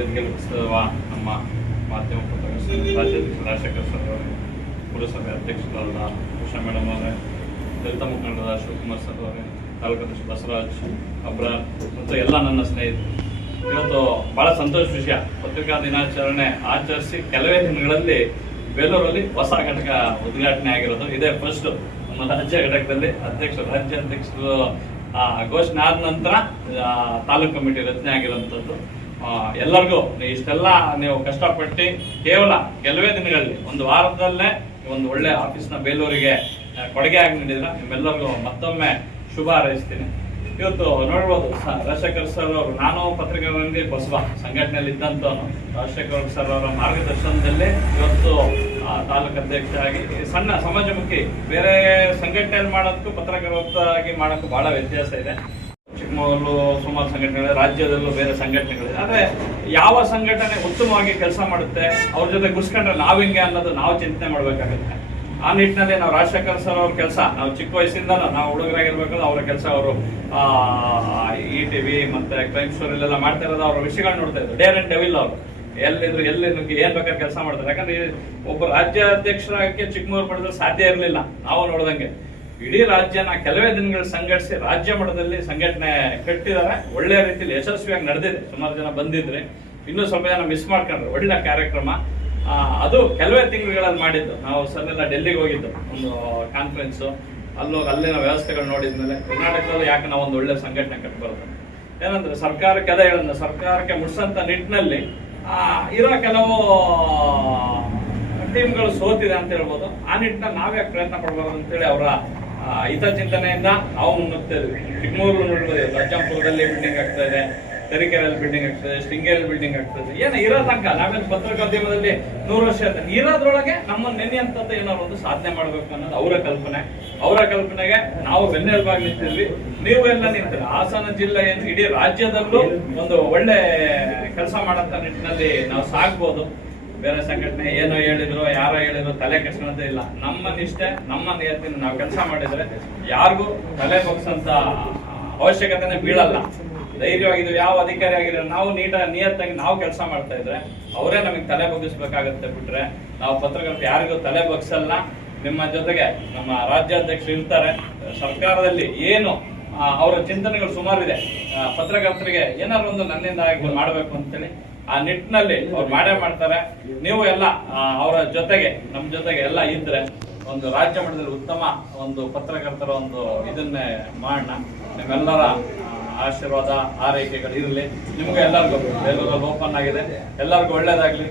ಉತ್ಸವ ನಮ್ಮ ಮಾಧ್ಯಮ ರಾಜ್ಯಾಧ್ಯಕ್ಷ ರಾಜಶೇಖರ್ ಸರ್ ಪುರಸಭೆ ಅಧ್ಯಕ್ಷರಾದ ಉಷಾ ಮೇಡಮ್ ಅವರೇ ದಲಿತ ಮುಖಂಡರಾದ ಶಿವಕುಮಾರ್ ಸರ್ ಅವರೇ ತಾಲೂಕಾಧ್ಯಕ್ಷ ಬಸವರಾಜ್ ಅಬ್ರಾರ್ ಮತ್ತು ಎಲ್ಲ ನನ್ನ ಸ್ನೇಹಿತರು. ಇವತ್ತು ಬಹಳ ಸಂತೋಷ ವಿಷಯ. ಪತ್ರಿಕಾ ದಿನಾಚರಣೆ ಆಚರಿಸಿ ಕೆಲವೇ ದಿನಗಳಲ್ಲಿ ಬೇಲೂರಲ್ಲಿ ಹೊಸ ಘಟಕ ಉದ್ಘಾಟನೆ ಆಗಿರೋದು. ಇದೇ ಫಸ್ಟ್ ನಮ್ಮ ರಾಜ್ಯ ಘಟಕದಲ್ಲಿ ಅಧ್ಯಕ್ಷ ರಾಜ್ಯ ಅಧ್ಯಕ್ಷರು ಆ, ಘೋಷಣೆ ಆದ ನಂತರ ತಾಲೂಕು ಕಮಿಟಿ ರಚನೆ ಆಗಿರುವಂಥದ್ದು. ಎಲ್ಲರಿಗೂ ಇಷ್ಟೆಲ್ಲ ನೀವು ಕಷ್ಟಪಟ್ಟು ಕೇವಲ ಕೆಲವೇ ದಿನಗಳಲ್ಲಿ, ಒಂದು ವಾರದಲ್ಲೇ ಒಂದು ಒಳ್ಳೆ ಆಫೀಸ್ನ ಬೇಲೂರಿಗೆ ಕೊಡುಗೆ ಆಗಿ ನೀಡಿದ್ರ ನಿಮ್ಮೆಲ್ಲರಿಗೂ ಮತ್ತೊಮ್ಮೆ ಶುಭ ಹಾರೈಸ್ತೀನಿ. ಇವತ್ತು ನೋಡ್ಬೋದು ರಾಜಶೇಖರ್ ಸರ್ ಅವರು, ನಾನು ಪತ್ರಿಕೆಗಳಲ್ಲಿ ಬಸವ, ಸಂಘಟನೆಯಲ್ಲಿ ಇದ್ದಂಥವನು. ರಾಜಶೇಖರ್ ಸರ್ ಅವರ ಮಾರ್ಗದರ್ಶನದಲ್ಲಿ ಇವತ್ತು ತಾಲೂಕು ಅಧ್ಯಕ್ಷ ಆಗಿ ಸಣ್ಣ ಸಮಾಜಮುಖಿ, ಬೇರೆ ಸಂಘಟನೆಯಲ್ಲಿ ಮಾಡೋದಕ್ಕೂ ಪತ್ರಕರ್ತಾಗಿ ಮಾಡೋಕ್ಕೂ ಬಹಳ ವ್ಯತ್ಯಾಸ ಇದೆ. ಚಿಕ್ಕಮಗಳೂರು ಸುಮಾರು ಸಂಘಟನೆಗಳು, ರಾಜ್ಯದಲ್ಲೂ ಬೇರೆ ಸಂಘಟನೆಗಳಿವೆ ಆದರೆ ಯಾವ ಸಂಘಟನೆ ಉತ್ತಮವಾಗಿ ಕೆಲಸ ಮಾಡುತ್ತೆ, ಅವ್ರ ಜೊತೆ ಗುಸ್ಕೊಂಡ್ರೆ ನಾವು ಹಿಂಗೆ ಅನ್ನೋದು ನಾವು ಚಿಂತನೆ ಮಾಡಬೇಕಾಗುತ್ತೆ. ಆ ನಿಟ್ಟಿನಲ್ಲಿ ನಾವು ರಾಜಶೇಖರ್ ಸರ್ ಅವ್ರ ಕೆಲಸ, ನಾವು ಚಿಕ್ಕ ವಯಸ್ಸಿಂದ ನಾವು ಹುಡುಗರಾಗಿರ್ಬೇಕಲ್ಲ, ಅವರ ಕೆಲಸ ಅವರು ಇ ಟಿ ವಿ ಮತ್ತೆ ಕ್ರೈಮ್ ಸ್ಟೋರ್ ಇಲ್ಲೆಲ್ಲ ಮಾಡ್ತಾ ಇರೋದು, ಅವ್ರ ವಿಷಯಗಳು ನೋಡ್ತಾ ಇದ್ರು. ಡೇರ್ ಅಂಡ್ ಡೆವಿಲ್ ಅವರು. ಎಲ್ಲಿದ್ರು ಎಲ್ಲಿ ಏನ್ ಬೇಕಾದ್ರೆ ಕೆಲಸ ಮಾಡ್ತಾರೆ. ಯಾಕಂದ್ರೆ ಒಬ್ಬ ರಾಜ್ಯಾಧ್ಯಕ್ಷರಾಗಕ್ಕೆ ಚಿಕ್ಕಮಗಳೂರು ಪಡೆದ್ರೆ ಸಾಧ್ಯ ಇರಲಿಲ್ಲ. ನಾವು ನೋಡ್ದಂಗೆ. ಇಡೀ ರಾಜ್ಯನ ಕೆಲವೇ ದಿನಗಳು ಸಂಘಟಿಸಿ ರಾಜ್ಯ ಮಟ್ಟದಲ್ಲಿ ಸಂಘಟನೆ ಕಟ್ಟಿದ್ದಾರೆ. ಒಳ್ಳೆ ರೀತಿಯಲ್ಲಿ ಯಶಸ್ವಿಯಾಗಿ ನಡೆದಿದೆ. ಸುಮಾರು ಜನ ಬಂದಿದ್ರೆ ಇನ್ನೂ ಸ್ವಲ್ಪ ಜನ ಮಿಸ್ ಮಾಡ್ಕೊಂಡ್ರೆ. ಒಳ್ಳೆ ಕಾರ್ಯಕ್ರಮ. ಅದು ಕೆಲವೇ ತಿಂಗಳುಗಳಲ್ಲಿ ಮಾಡಿದ್ದು. ನಾವು ಸಲ್ಲೆಲ್ಲ ಡೆಲ್ಲಿಗೆ ಹೋಗಿದ್ದು. ಒಂದು ಕಾನ್ಫರೆನ್ಸು ಅಲ್ಲೋಗಿ ಅಲ್ಲಿನ ವ್ಯವಸ್ಥೆಗಳು ನೋಡಿದ್ಮೇಲೆ ಕರ್ನಾಟಕದಲ್ಲಿ ಯಾಕೆ ನಾವು ಒಂದು ಒಳ್ಳೆ ಸಂಘಟನೆ ಕಟ್ಟಬಾರ್ದು ಏನಂದ್ರೆ ಸರ್ಕಾರಕ್ಕೆ ಅದೇ ಹೇಳಿದ, ಸರ್ಕಾರಕ್ಕೆ ಮುಟ್ಸಂತ ನಿಟ್ಟಿನಲ್ಲಿ ಇರೋ ಕೆಲವು ಟೀಮ್ಗಳು ಸೋತಿದೆ ಅಂತ ಹೇಳ್ಬೋದು. ಆ ನಿಟ್ಟಿನಲ್ಲಿ ನಾವ್ಯಾಕೆ ಪ್ರಯತ್ನ ಪಡ್ಬಾರ್ದು ಅಂತೇಳಿ ಅವರ ಹಿತಚಿಂತನೆಯಿಂದ ನಾವು ಮುನ್ನುಗ್ತಾ ಇದ್ವಿ. ಚಿಕ್ಕಮಗಳೂರು ನೋಡ್ಬೋದು ಗಜ್ಜಂಪುರದಲ್ಲಿ ಬಿಲ್ಡಿಂಗ್ ಆಗ್ತಾ ಇದೆ, ತರೀಕೆರೆಯಲ್ಲಿ ಬಿಲ್ಡಿಂಗ್ ಆಗ್ತದೆ ಶೃಂಗೇರಿ ಬಿಲ್ಡಿಂಗ್ ಆಗ್ತದೆ ಏನು, ಇರೋ ತನಕ ನಾವೇನು ಪತ್ರಿಕೋದ್ಯಮದಲ್ಲಿ ನೂರು ವರ್ಷ ಅಂತ ಇರೋದ್ರೊಳಗೆ ನಮ್ಮ ನೆನೆಯಂಥದ್ದು ಏನಾದ್ರು ಒಂದು ಸಾಧನೆ ಮಾಡಬೇಕು ಅನ್ನೋದು ಅವರ ಕಲ್ಪನೆ. ಅವರ ಕಲ್ಪನೆಗೆ ನಾವು ಬೆನ್ನೆಲುಬಾಗಿ ನಿಂತಿದ್ವಿ. ನೀವು ಎಲ್ಲ ನಿಂತಿಲ್ಲ ಹಾಸನ ಜಿಲ್ಲೆ ಏನು, ಇಡೀ ರಾಜ್ಯದಲ್ಲೂ ಒಂದು ಒಳ್ಳೆ ಕೆಲಸ ಮಾಡಂತ ನಿಟ್ಟಿನಲ್ಲಿ ನಾವು ಸಾಗ್ಬೋದು. ಬೇರೆ ಸಂಘಟನೆ ಏನೋ ಹೇಳಿದ್ರು, ಯಾರೋ ಹೇಳಿದ್ರು, ತಲೆ ಕೆಡ್ಸ್ಕೊಳೋದೇ ಇಲ್ಲ. ನಮ್ಮ ನಿಷ್ಠೆ, ನಮ್ಮ ನಿಯತ್ತಿನ ನಾವು ಕೆಲಸ ಮಾಡಿದ್ರೆ ಯಾರಿಗೂ ತಲೆ ಬಗ್ಸಂತ ಅವಶ್ಯಕತೆನೆ ಬೀಳಲ್ಲ. ಧೈರ್ಯವಾಗಿದ್ದು ಯಾವ ಅಧಿಕಾರಿ ಆಗಿರೋ ನಾವು ನೀಟ, ನಿಯತ್ತಾಗಿ ನಾವು ಕೆಲಸ ಮಾಡ್ತಾ ಇದ್ರೆ ಅವರೇ ನಮಗೆ ತಲೆ ಬಗ್ಗಿಸ್ಬೇಕಾಗತ್ತೆ ಬಿಟ್ರೆ ನಾವು ಪತ್ರಕರ್ತ ಯಾರಿಗೂ ತಲೆ ಬಗ್ಸಲ್ಲ. ನಿಮ್ಮ ಜೊತೆಗೆ ನಮ್ಮ ರಾಜ್ಯಾಧ್ಯಕ್ಷರು ಇರ್ತಾರೆ. ಸರ್ಕಾರದಲ್ಲಿ ಏನು ಅವರ ಚಿಂತನೆಗಳು ಸುಮಾರು ಇದೆ ಪತ್ರಕರ್ತರಿಗೆ ಏನಾದ್ರು ಒಂದು ನನ್ನಿಂದ ಮಾಡಬೇಕು ಅಂತೇಳಿ ಆ ನಿಟ್ಟಿನಲ್ಲಿ ಅವ್ರು ಮಾಡೇ ಮಾಡ್ತಾರೆ. ನೀವು ಎಲ್ಲ ಅವರ ಜೊತೆಗೆ ನಮ್ಮ ಜೊತೆಗೆ ಎಲ್ಲ ಇದ್ರೆ ಒಂದು ರಾಜ್ಯ ಮಟ್ಟದಲ್ಲಿ ಉತ್ತಮ ಒಂದು ಪತ್ರಕರ್ತರ ಒಂದು ಇದನ್ನೇ ಮಾಡೋಣ. ನಿಮ್ಮೆಲ್ಲರ ಆಶೀರ್ವಾದ ಆರೈಕೆಗಳು ಇರಲಿ. ನಿಮ್ಗೆ ಎಲ್ಲರಿಗೂ ಬೇಲೂರಲ್ಲಿ ಓಪನ್ ಆಗಿದೆ. ಎಲ್ಲರಿಗೂ ಒಳ್ಳೇದಾಗ್ಲಿ.